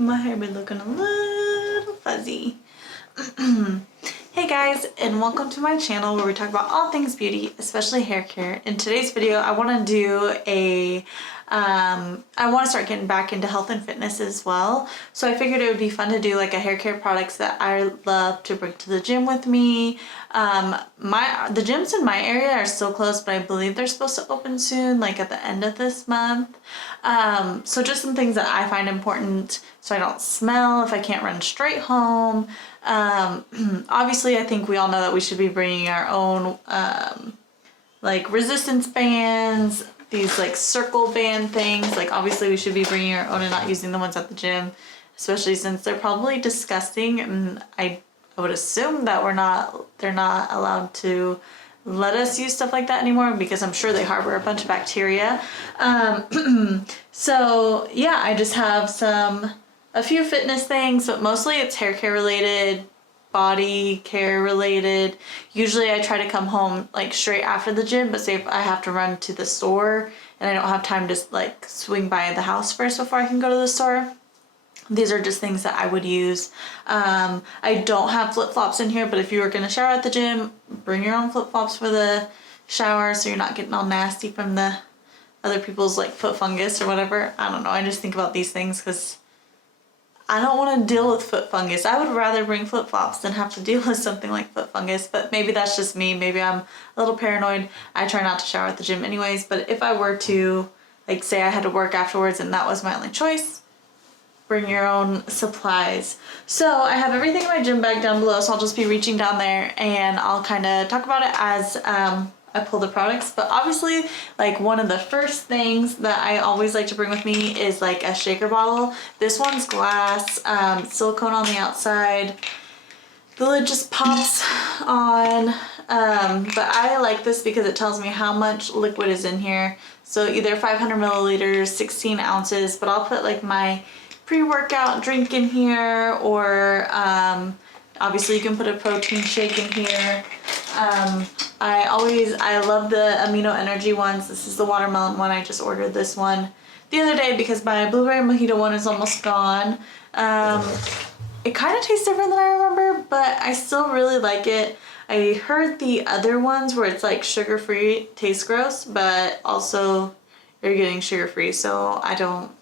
My hair been looking a little fuzzy. Hey guys, and welcome to my channel where we talk about all things beauty, especially hair care. In today's video, I want to do I want to start getting back into health and fitness as well. So I figured it would be fun to do like a hair care products that I love to bring to the gym with me. The gyms in my area are still closed, but I believe they're supposed to open soon, like at the end of this month. So just some things that I find important so I don't smell if I can't run straight home. Obviously I think we all know that we should be bringing our own like resistance bands, these like circle band things. Like obviously we should be bringing our own and not using the ones at the gym, especially since they're probably disgusting, and I would assume that they're not allowed to let us use stuff like that anymore because I'm sure they harbor a bunch of bacteria. So yeah, I just have a few fitness things, but mostly it's hair care related, body care related. Usually I try to come home like straight after the gym, but say if I have to run to the store and I don't have time to like swing by the house first before I can go to the store, these are just things that I would use. I don't have flip-flops in here, but if you were going to shower at the gym, bring your own flip-flops for the shower so you're not getting all nasty from the other people's like foot fungus or whatever. I don't know, I just think about these things because I don't want to deal with foot fungus. I would rather bring flip-flops than have to deal with something like foot fungus, but maybe that's just me. Maybe I'm a little paranoid. I try not to shower at the gym anyways, but if I were to, like say I had to work afterwards and that was my only choice, bring your own supplies. So I have everything in my gym bag down below, so I'll just be reaching down there and I'll kind of talk about it as I pull the products. But obviously, like one of the first things that I always like to bring with me is like a shaker bottle. This one's glass, silicone on the outside. The lid just pops on, but I like this because it tells me how much liquid is in here. So either 500 milliliters, 16 ounces, but I'll put like my pre-workout drink in here, or obviously you can put a protein shake in here. I love the amino energy ones. This is the watermelon one. I just ordered this one the other day because my blueberry mojito one is almost gone. It kind of tastes different than I remember, but I still really like it. I heard the other ones where it's like sugar-free taste gross, but also you're getting sugar-free, so I don't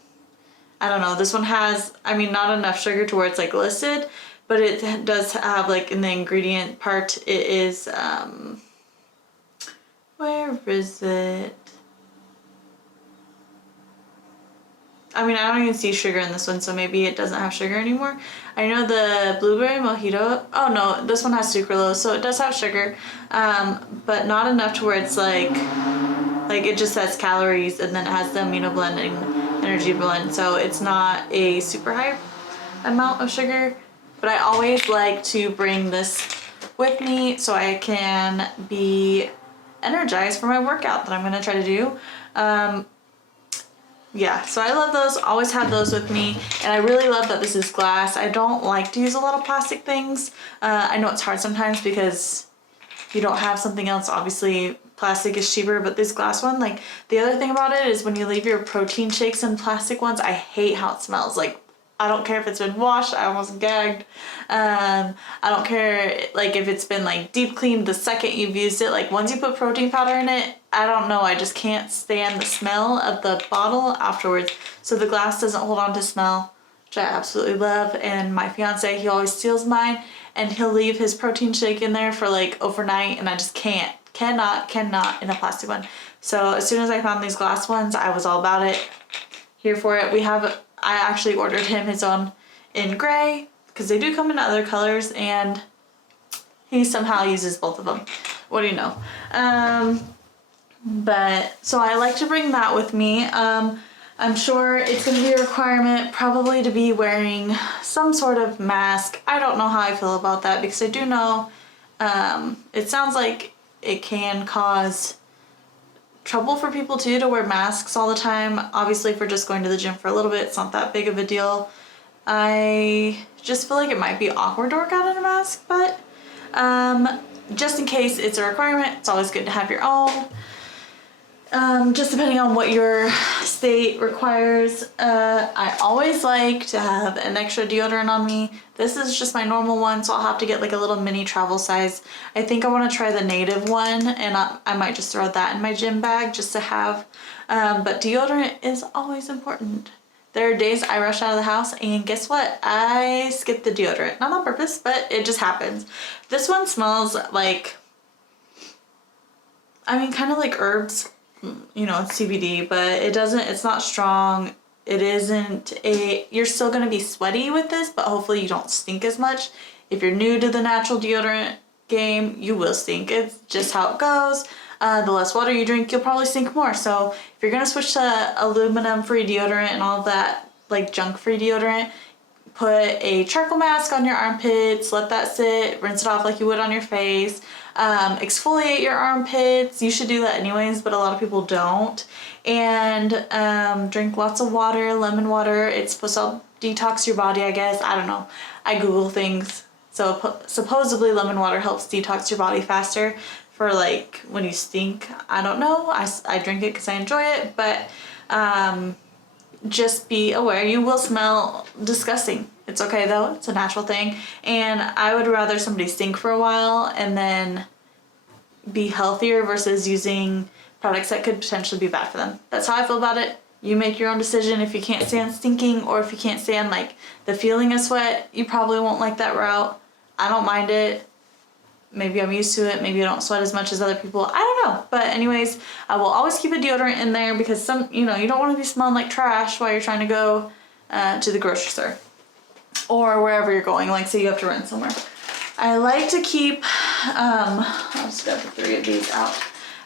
know. This one has, I mean, not enough sugar to where it's like listed, but it does have like in the ingredient part, it is, where is it? I mean, I don't even see sugar in this one, so maybe it doesn't have sugar anymore. I know the blueberry mojito, oh no, this one has sucralose, so it does have sugar, but not enough to where it's like it just says calories and then it has the amino blend and energy blend, so it's not a super high amount of sugar. But I always like to bring this with me so I can be energized for my workout that I'm going to try to do. Yeah, so I love those, always have those with me, and I really love that this is glass. I don't like to use a lot of plastic things. I know it's hard sometimes because you don't have something else. Obviously plastic is cheaper, but this glass one, like the other thing about it is when you leave your protein shakes in plastic ones, I hate how it smells. Like I don't care if it's been washed, I almost gagged. I don't care like if it's been like deep cleaned the second you've used it. Like once you put protein powder in it, I don't know, I just can't stand the smell of the bottle afterwards. So the glass doesn't hold on to smell, which I absolutely love. And my fiance, he always steals mine and he'll leave his protein shake in there for like overnight, and I just cannot in a plastic one. So as soon as I found these glass ones, I was all about it, here for it. I actually ordered him his own in gray because they do come in other colors, and he somehow uses both of them. What do you know? But so I like to bring that with me. I'm sure it's going to be a requirement probably to be wearing some sort of mask. I don't know how I feel about that because I do know it sounds like it can cause trouble for people too to wear masks all the time. Obviously if we're just going to the gym for a little bit, it's not that big of a deal. I just feel like it might be awkward to work out in a mask, but just in case it's a requirement, it's always good to have your own. just depending on what your state requires. I always like to have an extra deodorant on me. This is just my normal one, so I'll have to get like a little mini travel size. I think I want to try the native one, and I might just throw that in my gym bag just to have. But deodorant is always important. There are days I rush out of the house and guess what? I skip the deodorant. Not on purpose, but it just happens. This one smells like, I mean, kind of like herbs. You know, it's CBD, but it's not strong. It isn't you're still gonna be sweaty with this, but hopefully you don't stink as much. If you're new to the natural deodorant game, you will stink. It's just how it goes. The less water you drink, you'll probably stink more. So if you're gonna switch to aluminum-free deodorant and all that, like junk-free deodorant, put a charcoal mask on your armpits, let that sit, rinse it off like you would on your face. Exfoliate your armpits. You should do that anyways, but a lot of people don't. And drink lots of water, lemon water. It's supposed to detox your body, I guess. I don't know. I Google things. So supposedly lemon water helps detox your body faster for like when you stink. I don't know. I drink it because I enjoy it, but just be aware you will smell disgusting. It's okay though, it's a natural thing, and I would rather somebody stink for a while and then be healthier versus using products that could potentially be bad for them. That's how I feel about it. You make your own decision. If you can't stand stinking, or if you can't stand like the feeling of sweat, you probably won't like that route. I don't mind it. Maybe I'm used to it. Maybe I don't sweat as much as other people. I don't know. But anyways, I will always keep a deodorant in there because you don't want to be smelling like trash while you're trying to go to the grocery store or wherever you're going. Like, say you have to run somewhere. I like to keep, I'll just grab the 3 of these out.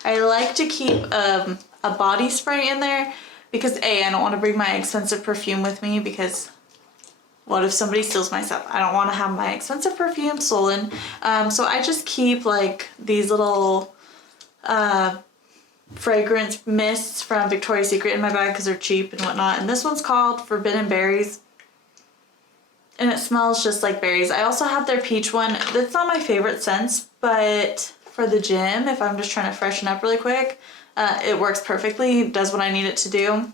I like to keep a body spray in there because I don't want to bring my expensive perfume with me because what if somebody steals my stuff? I don't want to have my expensive perfume stolen. So I just keep like these little fragrance mists from Victoria's Secret in my bag because they're cheap and whatnot. And this one's called Forbidden Berries. And it smells just like berries. I also have their peach one. That's not my favorite scent, but for the gym, if I'm just trying to freshen up really quick, it works perfectly. It does what I need it to do.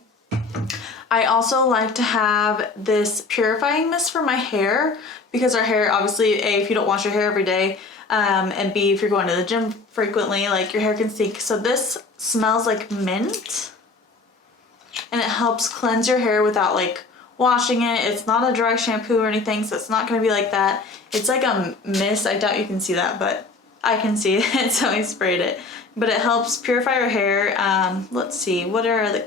I also like to have this purifying mist for my hair because our hair, obviously, A, if you don't wash your hair every day, and B, if you're going to the gym frequently, like your hair can stink. So this smells like mint and it helps cleanse your hair without like washing it. It's not a dry shampoo or anything, so it's not going to be like that. It's like a mist. I doubt you can see that, but I can see it, so I sprayed it. But it helps purify your hair. Let's see, what are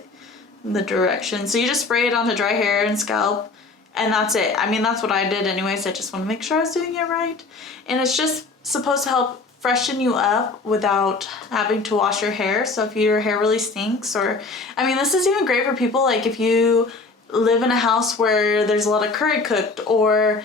the directions? So you just spray it onto dry hair and scalp, and that's it. I mean, that's what I did anyways. I just want to make sure I was doing it right. And it's just supposed to help freshen you up without having to wash your hair. So if your hair really stinks, or, I mean, this is even great for people like if you live in a house where there's a lot of curry cooked, or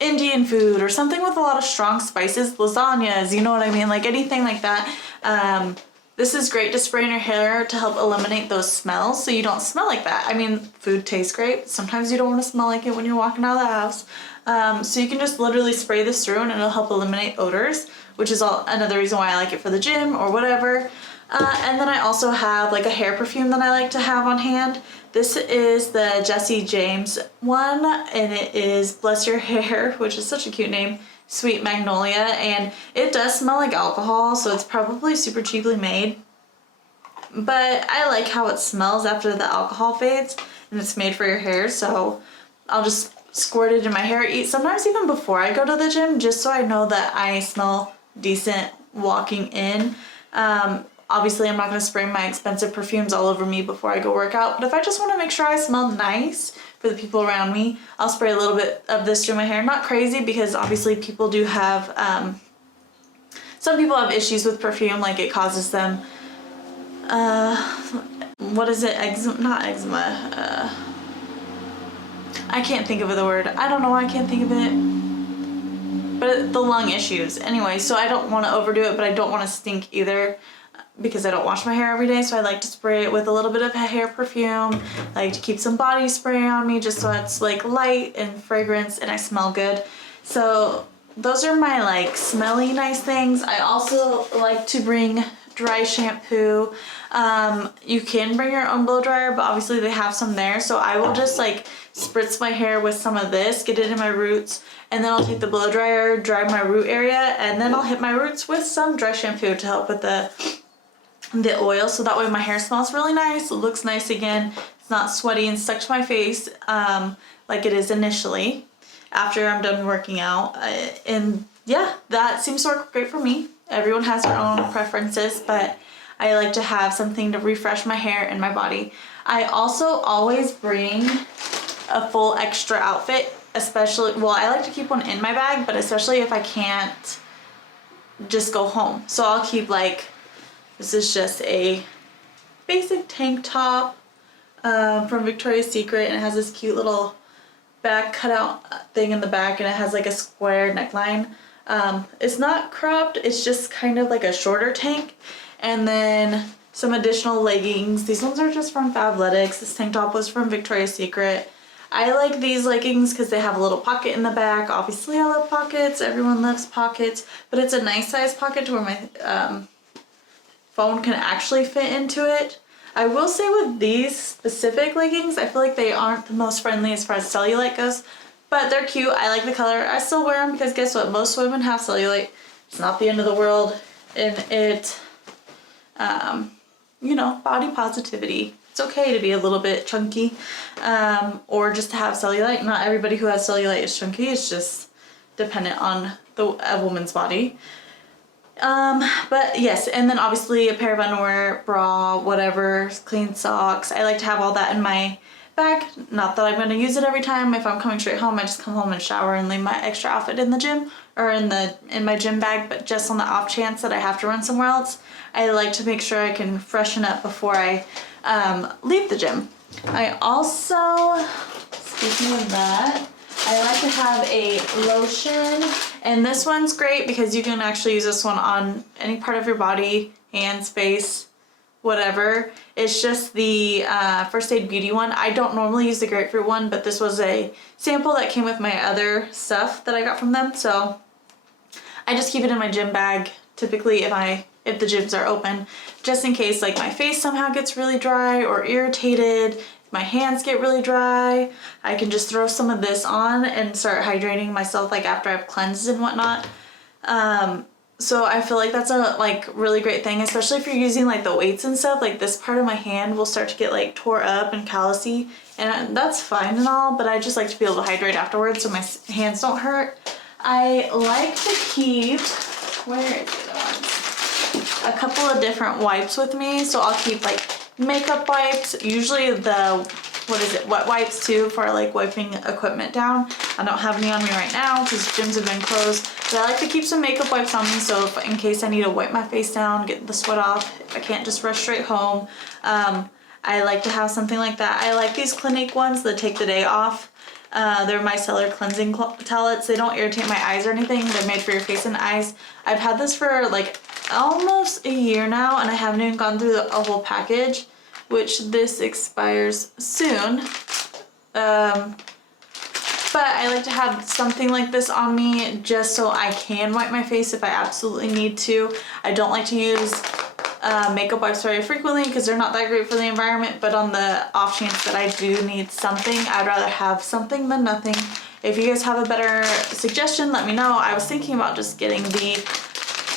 Indian food, or something with a lot of strong spices, lasagnas, you know what I mean, like anything like that. This is great to spray in your hair to help eliminate those smells so you don't smell like that. I mean, food tastes great, but sometimes you don't want to smell like it when you're walking out of the house. So you can just literally spray this through and it'll help eliminate odors, which is another reason why I like it for the gym or whatever. And then I also have like a hair perfume that I like to have on hand. This is the Jesse James one, and it is Bless Your Hair, which is such a cute name, Sweet Magnolia, and it does smell like alcohol, so it's probably super cheaply made. But I like how it smells after the alcohol fades, and it's made for your hair, so I'll just squirt it in my hair, sometimes even before I go to the gym, just so I know that I smell decent walking in. Obviously, I'm not going to spray my expensive perfumes all over me before I go work out, but if I just want to make sure I smell nice for the people around me, I'll spray a little bit of this through my hair. Not crazy, because obviously people do have, some people have issues with perfume, like it causes them, what is it, not eczema, I can't think of the word. I don't know why I can't think of it, but the lung issues. Anyway, so I don't want to overdo it, but I don't want to stink either, because I don't wash my hair every day, so I like to spray it with a little bit of a hair perfume. I like to keep some body spray on me just so it's like light and fragrance and I smell good. So those are my like smelly nice things. I also like to bring dry shampoo. You can bring your own blow dryer, but obviously they have some there. So I will just like spritz my hair with some of this, get it in my roots, and then I'll take the blow dryer, dry my root area, and then I'll hit my roots with some dry shampoo to help with the oil, so that way my hair smells really nice, it looks nice again, it's not sweaty and stuck to my face like it is initially after I'm done working out. And yeah, that seems to work great for me. Everyone has their own preferences, but I like to have something to refresh my hair and my body. I also always bring a full extra outfit, especially, well, I like to keep one in my bag, but especially if I can't just go home. So I'll keep like, this is just a basic tank top from Victoria's Secret, and it has this cute little back cutout thing in the back, and it has like a square neckline. It's not cropped, it's just kind of like a shorter tank. And then some additional leggings. These ones are just from Fabletics. This tank top was from Victoria's Secret. I like these leggings because they have a little pocket in the back. Obviously I love pockets, everyone loves pockets, but it's a nice size pocket to where my phone can actually fit into it. I will say with these specific leggings, I feel like they aren't the most friendly as far as cellulite goes, but they're cute. I like the color. I still wear them because guess what? Most women have cellulite. It's not the end of the world, and it, you know, body positivity. It's okay to be a little bit chunky, or just to have cellulite. Not everybody who has cellulite is chunky. It's just dependent on a woman's body. But yes, and then obviously a pair of underwear, bra, whatever, clean socks. I like to have all that in my bag. Not that I'm going to use it every time. If I'm coming straight home, I just come home and shower and leave my extra outfit in the gym or in my gym bag. But just on the off chance that I have to run somewhere else, I like to make sure I can freshen up before I leave the gym. I also, speaking of that, I like to have a lotion, and this one's great because you can actually use this one on any part of your body, hands, face, whatever. It's just the First Aid Beauty one. I don't normally use the grapefruit one, but this was a sample that came with my other stuff that I got from them, so I just keep it in my gym bag, typically if the gyms are open, just in case like my face somehow gets really dry or irritated. My hands get really dry, I can just throw some of this on and start hydrating myself like after I've cleansed and whatnot. So I feel like that's a really great thing, especially if you're using like the weights and stuff. Like this part of my hand will start to get like tore up and callousy, and that's fine and all, but I just like to be able to hydrate afterwards so my hands don't hurt. I like to keep, where is it, a couple of different wipes with me. So I'll keep like makeup wipes, usually the, wet wipes too, for like wiping equipment down. I don't have any on me right now because gyms have been closed, but I like to keep some makeup wipes on me, so if, in case I need to wipe my face down, get the sweat off, if I can't just rush straight home, I like to have something like that. I like these Clinique ones that take the day off. They're micellar cleansing towelettes. They don't irritate my eyes or anything. They're made for your face and eyes. I've had this for like almost a year now, and I haven't even gone through a whole package, which this expires soon. But I like to have something like this on me just so I can wipe my face if I absolutely need to. I don't like to use makeup wipes very frequently because they're not that great for the environment, but on the off chance that I do need something, I'd rather have something than nothing. If you guys have a better suggestion, let me know. I was thinking about just getting the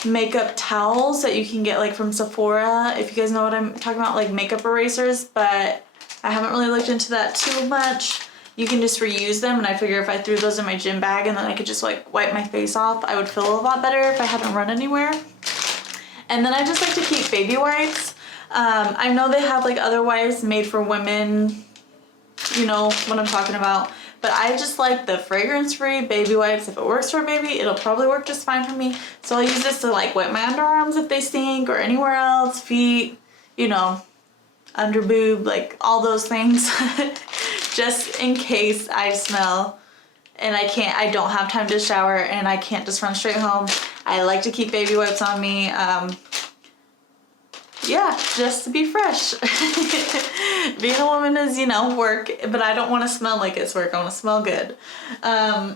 makeup towels that you can get like from Sephora, if you guys know what I'm talking about, like makeup erasers, but I haven't really looked into that too much. You can just reuse them, and I figure if I threw those in my gym bag and then I could just like wipe my face off, I would feel a lot better if I hadn't run anywhere. And then I just like to keep baby wipes. I know they have like other wipes made for women, you know what I'm talking about, but I just like the fragrance-free baby wipes. If it works for a baby, it'll probably work just fine for me. So I'll use this to like wipe my underarms if they stink, or anywhere else, feet, you know, under boob, like all those things, just in case I smell and I don't have time to shower and I can't just run straight home. I like to keep baby wipes on me. Yeah, just to be fresh. Being a woman is, you know, work, but I don't want to smell like it's work. I want to smell good. I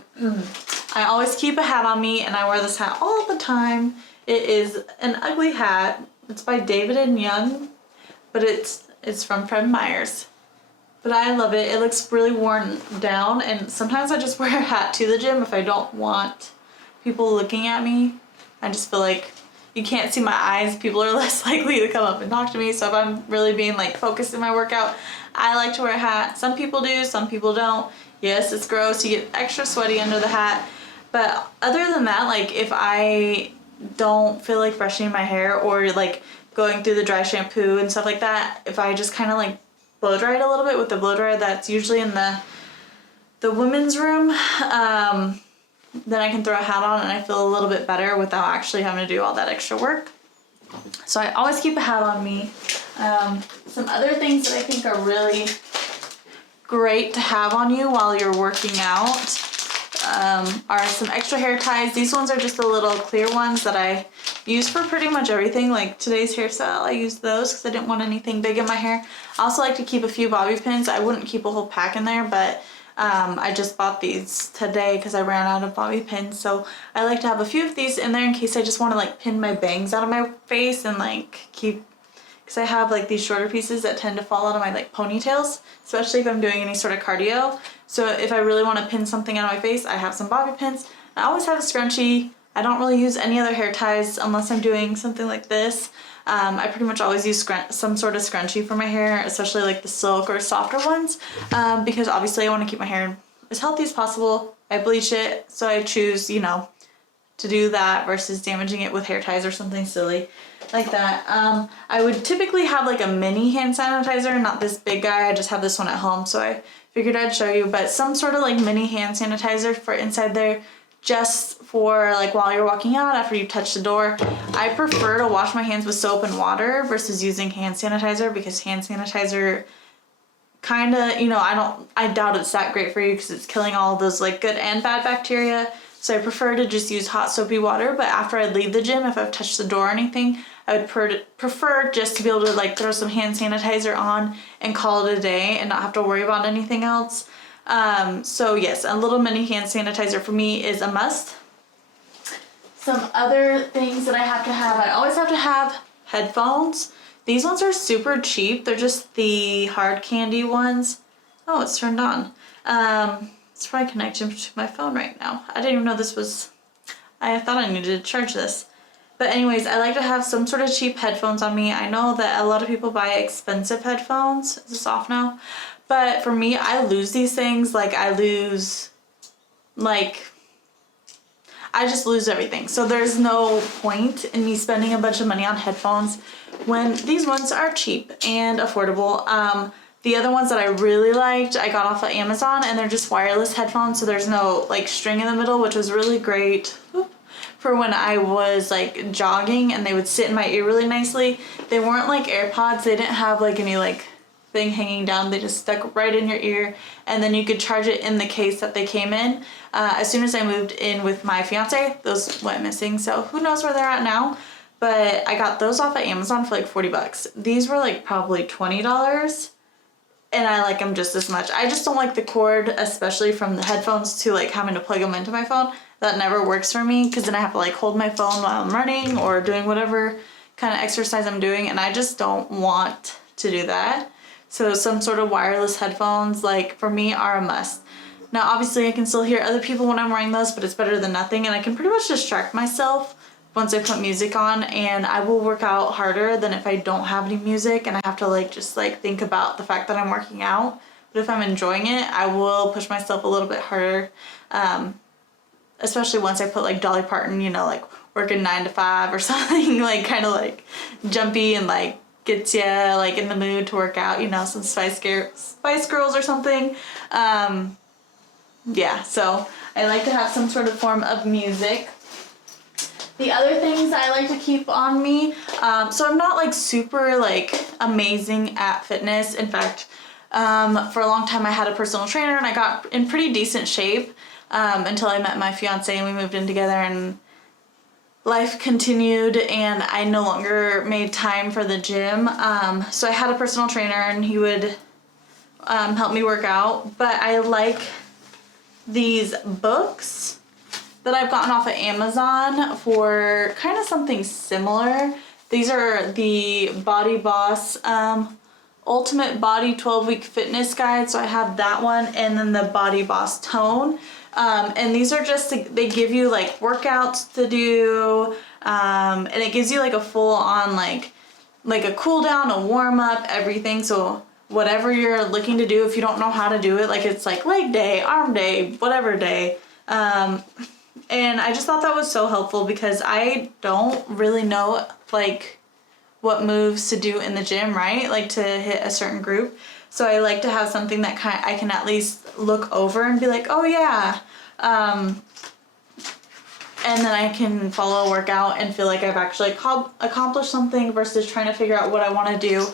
always keep a hat on me, and I wear this hat all the time. It is an ugly hat, It's by David and Young, but it's from Fred Meyer's. But I love it. It looks really worn down, and sometimes I just wear a hat to the gym if I don't want people looking at me. I just feel like you can't see my eyes. People are less likely to come up and talk to me. So if I'm really being like focused in my workout, I like to wear a hat. Some people do, some people don't. Yes, it's gross. You get extra sweaty under the hat. But other than that, like if I don't feel like brushing my hair or like going through the dry shampoo and stuff like that, if I just kind of like blow dry it a little bit with the blow dryer that's usually in the women's room, then I can throw a hat on and I feel a little bit better without actually having to do all that extra work. So I always keep a hat on me. Some other things that I think are really great to have on you while you're working out are some extra hair ties. These ones are just the little clear ones that I use for pretty much everything. Like today's hairstyle, I used those because I didn't want anything big in my hair. I also like to keep a few bobby pins. I wouldn't keep a whole pack in there, but I just bought these today because I ran out of bobby pins. So I like to have a few of these in there in case I just want to like pin my bangs out of my face and like keep, because I have like these shorter pieces that tend to fall out of my like ponytails, especially if I'm doing any sort of cardio. So if I really want to pin something out of my face, I have some bobby pins. I always have a scrunchie. I don't really use any other hair ties unless I'm doing something like this. I pretty much always use some sort of scrunchie for my hair, especially like the silk or softer ones, because obviously I want to keep my hair as healthy as possible. I bleach it, so I choose, you know, to do that versus damaging it with hair ties or something silly like that. I would typically have like a mini hand sanitizer, not this big guy. I just have this one at home, so I figured I'd show you, but some sort of like mini hand sanitizer for inside there, just for like while you're walking out after you touch the door. I prefer to wash my hands with soap and water versus using hand sanitizer, because hand sanitizer kind of, you know, I doubt it's that great for you because it's killing all those like good and bad bacteria. So I prefer to just use hot soapy water, but after I leave the gym, if I've touched the door or anything, I would prefer just to be able to like throw some hand sanitizer on and call it a day and not have to worry about anything else. So yes, a little mini hand sanitizer for me is a must. Some other things that I have to have, I always have to have headphones. These ones are super cheap. They're just the hard candy ones. Oh, it's turned on. It's probably connected to my phone right now. I didn't even know this was, I thought I needed to charge this. But anyways, I like to have some sort of cheap headphones on me. I know that a lot of people buy expensive headphones. Is this off now? But for me, I lose these things. Like I just lose everything. So there's no point in me spending a bunch of money on headphones when these ones are cheap and affordable. The other ones that I really liked, I got off of Amazon, and they're just wireless headphones, so there's no like string in the middle, which was really great for when I was like jogging, and they would sit in my ear really nicely. They weren't like AirPods. They didn't have like any like thing hanging down. They just stuck right in your ear, and then you could charge it in the case that they came in. As soon as I moved in with my fiance, those went missing, so who knows where they're at now. But I got those off of Amazon for like 40 bucks. These were like probably $20, and I like them just as much. I just don't like the cord, especially from the headphones, to like having to plug them into my phone. That never works for me, because then I have to like hold my phone while I'm running or doing whatever kind of exercise I'm doing, and I just don't want to do that. So some sort of wireless headphones, like for me, are a must. Now obviously I can still hear other people when I'm wearing those, but it's better than nothing, and I can pretty much distract myself once I put music on, and I will work out harder than if I don't have any music and I have to like just like think about the fact that I'm working out. But if I'm enjoying it, I will push myself a little bit harder, especially once I put like Dolly Parton, you know, like working 9 to 5 or something, like kind of like jumpy and like gets you like in the mood to work out, you know, some Spice Girls or something. Yeah, so I like to have some sort of form of music. The other things I like to keep on me, so I'm not like super like amazing at fitness. In fact, for a long time I had a personal trainer, and I got in pretty decent shape until I met my fiance and we moved in together, and life continued and I no longer made time for the gym. So I had a personal trainer, and he would help me work out. But I like these books that I've gotten off of Amazon for kind of something similar. These are the Body Boss Ultimate Body 12-Week Fitness Guide. So I have that one, and then the Body Boss Tone. And these are just, they give you like workouts to do, and it gives you like a full on like a cool down, a warm up, everything. So whatever you're looking to do, if you don't know how to do it, like it's like leg day, arm day, whatever day. And I just thought that was so helpful because I don't really know like what moves to do in the gym, right? Like to hit a certain group. So I like to have something that I can at least look over and be like, oh yeah. And then I can follow a workout and feel like I've actually accomplished something versus trying to figure out what I want to do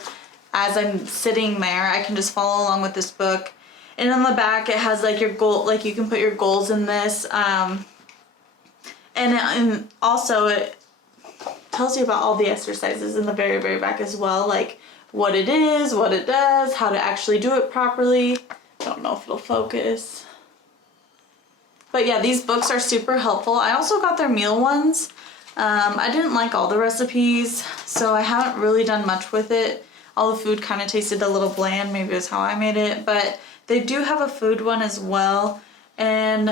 as I'm sitting there. I can just follow along with this book. And on the back it has like your goal, like you can put your goals in this. And also it tells you about all the exercises in the very, very back as well. Like what it is, what it does, how to actually do it properly. Don't know if it'll focus. But yeah, these books are super helpful. I also got their meal ones. I didn't like all the recipes, so I haven't really done much with it. All the food kind of tasted a little bland. Maybe it was how I made it. But they do have a food one as well. And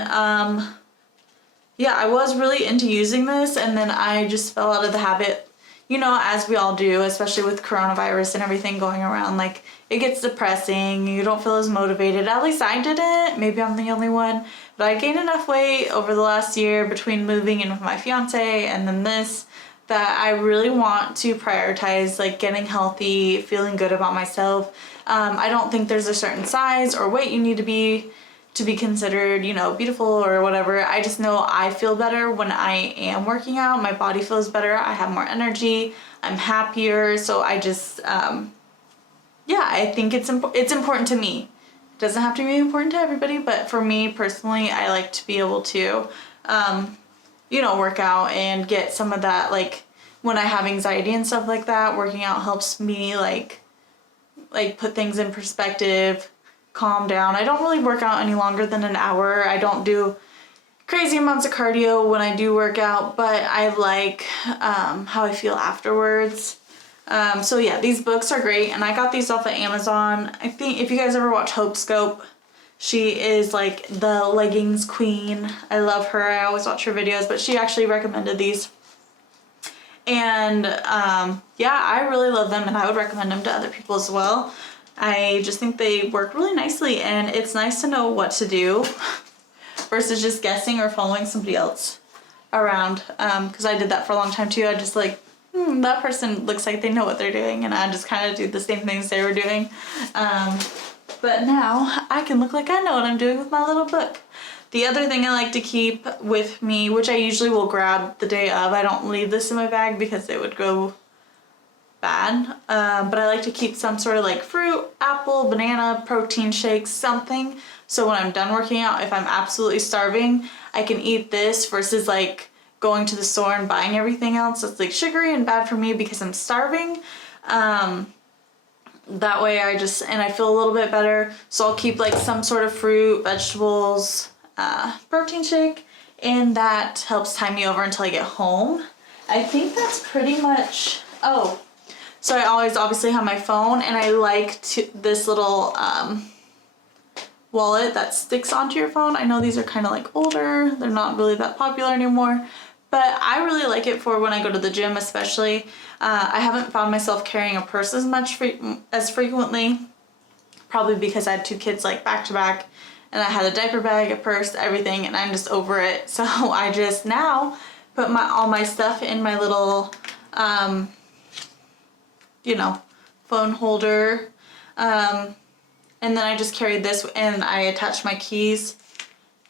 yeah, I was really into using this, and then I just fell out of the habit, you know, as we all do, especially with coronavirus and everything going around. Like, it gets depressing, you don't feel as motivated. At least I didn't. Maybe I'm the only one. But I gained enough weight over the last year between moving in with my fiance and then this, that I really want to prioritize like getting healthy, feeling good about myself. I don't think there's a certain size or weight you need to be considered, you know, beautiful or whatever. I just know I feel better when I am working out. My body feels better. I have more energy. I'm happier. So I just, yeah, I think it's important to me. It doesn't have to be important to everybody, but for me personally, I like to be able to, you know, work out and get some of that, like when I have anxiety and stuff like that, working out helps me like put things in perspective, calm down. I don't really work out any longer than an hour. I don't do crazy amounts of cardio when I do work out, but I like how I feel afterwards. So yeah, these books are great, and I got these off of Amazon. I think if you guys ever watch Hope Scope, she is like the leggings queen. I love her. I always watch her videos, but she actually recommended these. And yeah, I really love them, and I would recommend them to other people as well. I just think they work really nicely, and it's nice to know what to do versus just guessing or following somebody else around. Because I did that for a long time too. I just like, that person looks like they know what they're doing, and I just kind of do the same things they were doing. But now I can look like I know what I'm doing with my little book. The other thing I like to keep with me, which I usually will grab the day of, I don't leave this in my bag because it would go bad, but I like to keep some sort of like fruit, apple, banana, protein shake, something. So when I'm done working out, if I'm absolutely starving, I can eat this versus like going to the store and buying everything else that's like sugary and bad for me because I'm starving. That way I feel a little bit better. So I'll keep like some sort of fruit, vegetables, protein shake, and that helps time me over until I get home. I think that's pretty much, so I always obviously have my phone, and I like this little wallet that sticks onto your phone. I know these are kind of like older, they're not really that popular anymore, but I really like it for when I go to the gym especially. I haven't found myself carrying a purse as frequently, probably because I had 2 kids like back to back, and I had a diaper bag, a purse, everything, and I'm just over it. So I just now put all my stuff in my little, you know, phone holder. And then I just carried this, and I attached my keys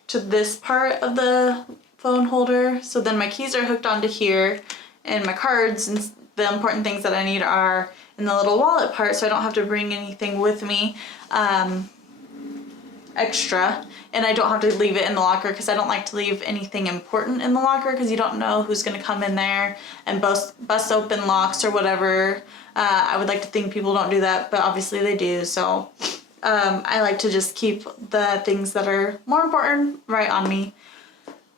to this part of the phone holder. So then my keys are hooked onto here, and my cards and the important things that I need are in the little wallet part, so I don't have to bring anything with me extra, and I don't have to leave it in the locker because I don't like to leave anything important in the locker because you don't know who's going to come in there and bust open locks or whatever. I would like to think people don't do that, but obviously they do. So I like to just keep the things that are more important right on me,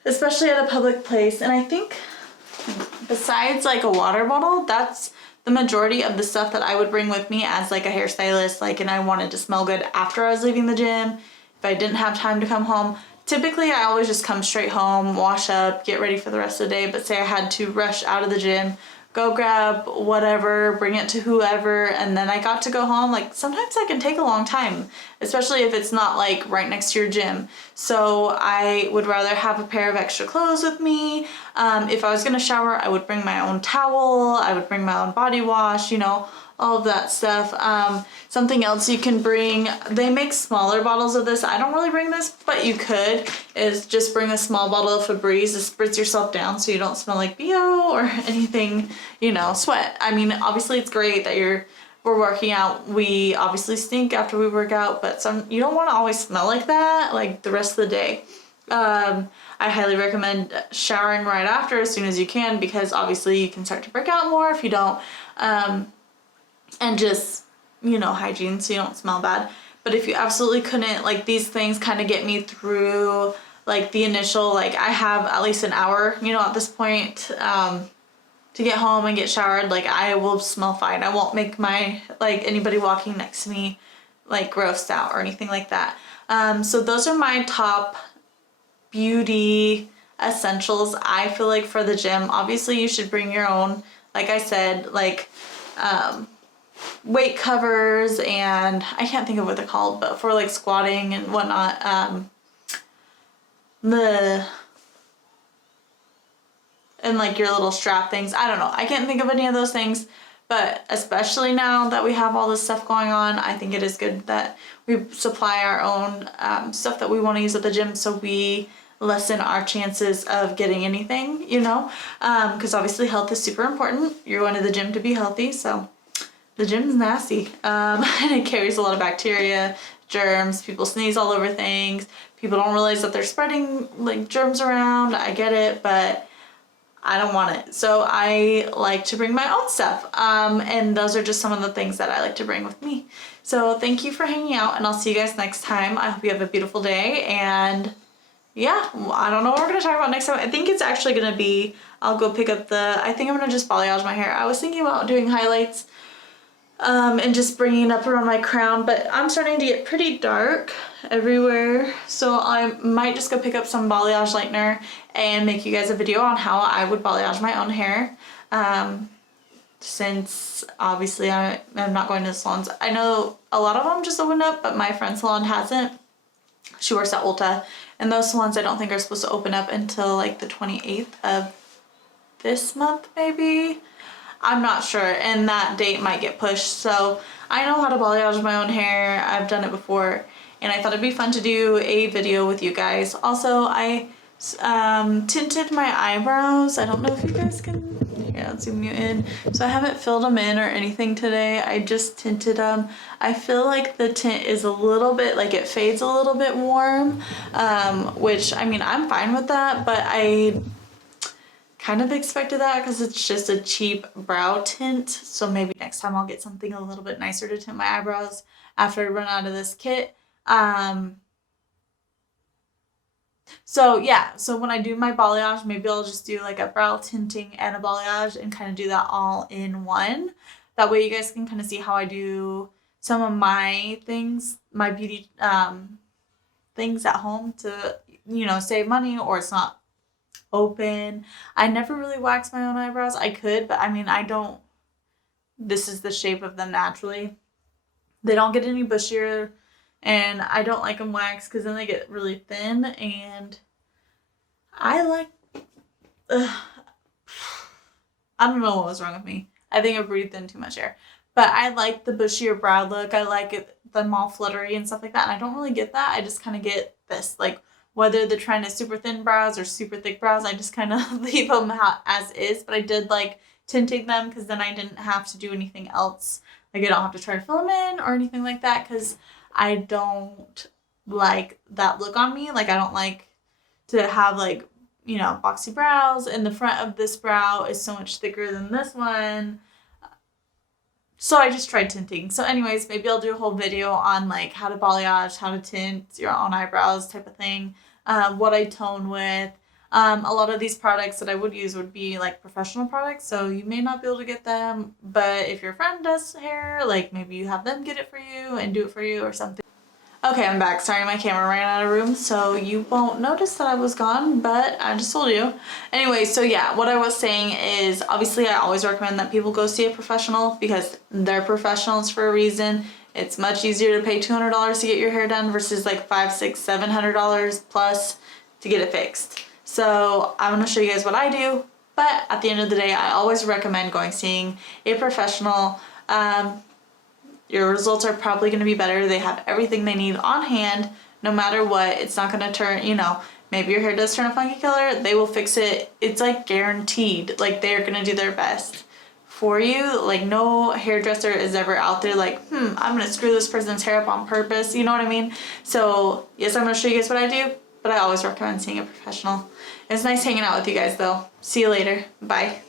especially at a public place. And I think, besides like a water bottle, that's the majority of the stuff that I would bring with me as like a hairstylist, like, and I wanted to smell good after I was leaving the gym. If I didn't have time to come home, typically I always just come straight home, wash up, get ready for the rest of the day. But say I had to rush out of the gym, go grab whatever, bring it to whoever, and then I got to go home. Like sometimes that can take a long time, especially if it's not like right next to your gym. So I would rather have a pair of extra clothes with me. If I was gonna shower, I would bring my own towel, I would bring my own body wash, you know, all of that stuff. Something else you can bring, they make smaller bottles of this. I don't really bring this, but you could, is just bring a small bottle of Febreze to spritz yourself down so you don't smell like BO or anything, you know, sweat. I mean, obviously it's great that we're working out. We obviously stink after we work out, but you don't want to always smell like that, like the rest of the day. I highly recommend showering right after as soon as you can, because obviously you can start to break out more if you don't. And just, you know, hygiene so you don't smell bad. But if you absolutely couldn't, like these things kind of get me through like the initial, like I have at least an hour, you know, at this point, to get home and get showered. Like I will smell fine. I won't make like anybody walking next to me like grossed out or anything like that. So those are my top beauty essentials, I feel like, for the gym. Obviously you should bring your own, like I said, like, weight covers, and I can't think of what they're called, but for like squatting and whatnot, and like your little strap things. I don't know, I can't think of any of those things, but especially now that we have all this stuff going on, I think it is good that we supply our own stuff that we want to use at the gym, so we lessen our chances of getting anything, you know, because obviously health is super important. You're going to the gym to be healthy, so the gym's nasty, and it carries a lot of bacteria, germs. People sneeze all over things. People don't realize that they're spreading like germs around. I get it, but I don't want it. So I like to bring my own stuff, and those are just some of the things that I like to bring with me. So thank you for hanging out, and I'll see you guys next time. I hope you have a beautiful day, and yeah, I don't know what we're gonna talk about next time. I think it's actually gonna be, I'll go pick up I think I'm gonna just balayage my hair. I was thinking about doing highlights, and just bringing it up around my crown, but I'm starting to get pretty dark everywhere, so I might just go pick up some balayage lightener and make you guys a video on how I would balayage my own hair, since obviously I'm not going to the salons. I know a lot of them just opened up, but my friend's salon hasn't. She works at Ulta, and those salons I don't think are supposed to open up until like the 28th of this month, maybe. I'm not sure, and that date might get pushed. So I know how to balayage my own hair. I've done it before, and I thought it'd be fun to do a video with you guys. Also, I tinted my eyebrows. I don't know if you guys can, yeah, let's zoom you in. So I haven't filled them in or anything today. I just tinted them. I feel like the tint is a little bit, like it fades a little bit warm, which, I mean, I'm fine with that, but I kind of expected that because it's just a cheap brow tint. So maybe next time I'll get something a little bit nicer to tint my eyebrows after I run out of this kit. So yeah, so when I do my balayage, maybe I'll just do like a brow tinting and a balayage and kind of do that all in one. That way you guys can kind of see how I do some of my things, my beauty things at home to, you know, save money, or it's not open. I never really wax my own eyebrows. I could, but I mean, I don't, this is the shape of them naturally. They don't get any bushier, and I don't like them waxed because then they get really thin, and I like, I don't know what was wrong with me. I think I breathed in too much air, but I like the bushier brow look. I like it, them all fluttery and stuff like that, and I don't really get that. I just kind of get this, like, whether they're trying to super thin brows or super thick brows, I just kind of leave them as is. But I did like tinting them because then I didn't have to do anything else. Like I don't have to try to fill them in or anything like that, because I don't like that look on me. Like I don't like to have, like, you know, boxy brows, and the front of this brow is so much thicker than this one. So I just tried tinting. So anyways, maybe I'll do a whole video on like how to balayage, how to tint your own eyebrows type of thing, what I tone with. A lot of these products that I would use would be like professional products, so you may not be able to get them, but if your friend does hair, like maybe you have them get it for you and do it for you or something. Okay, I'm back. Sorry, my camera ran out of room, so you won't notice that I was gone, but I just told you. Anyway, so yeah, what I was saying is obviously I always recommend that people go see a professional because they're professionals for a reason. It's much easier to pay $200 to get your hair done versus like $500, $600, $700 plus to get it fixed. So I'm gonna show you guys what I do, but at the end of the day, I always recommend seeing a professional. Your results are probably going to be better. They have everything they need on hand, no matter what. It's not going to turn, you know, maybe your hair does turn a funky color. They will fix it. It's like guaranteed. Like they're going to do their best for you. Like no hairdresser is ever out there like, I'm going to screw this person's hair up on purpose. You know what I mean? So yes, I'm going to show you guys what I do, but I always recommend seeing a professional. It's nice hanging out with you guys though. See you later. Bye.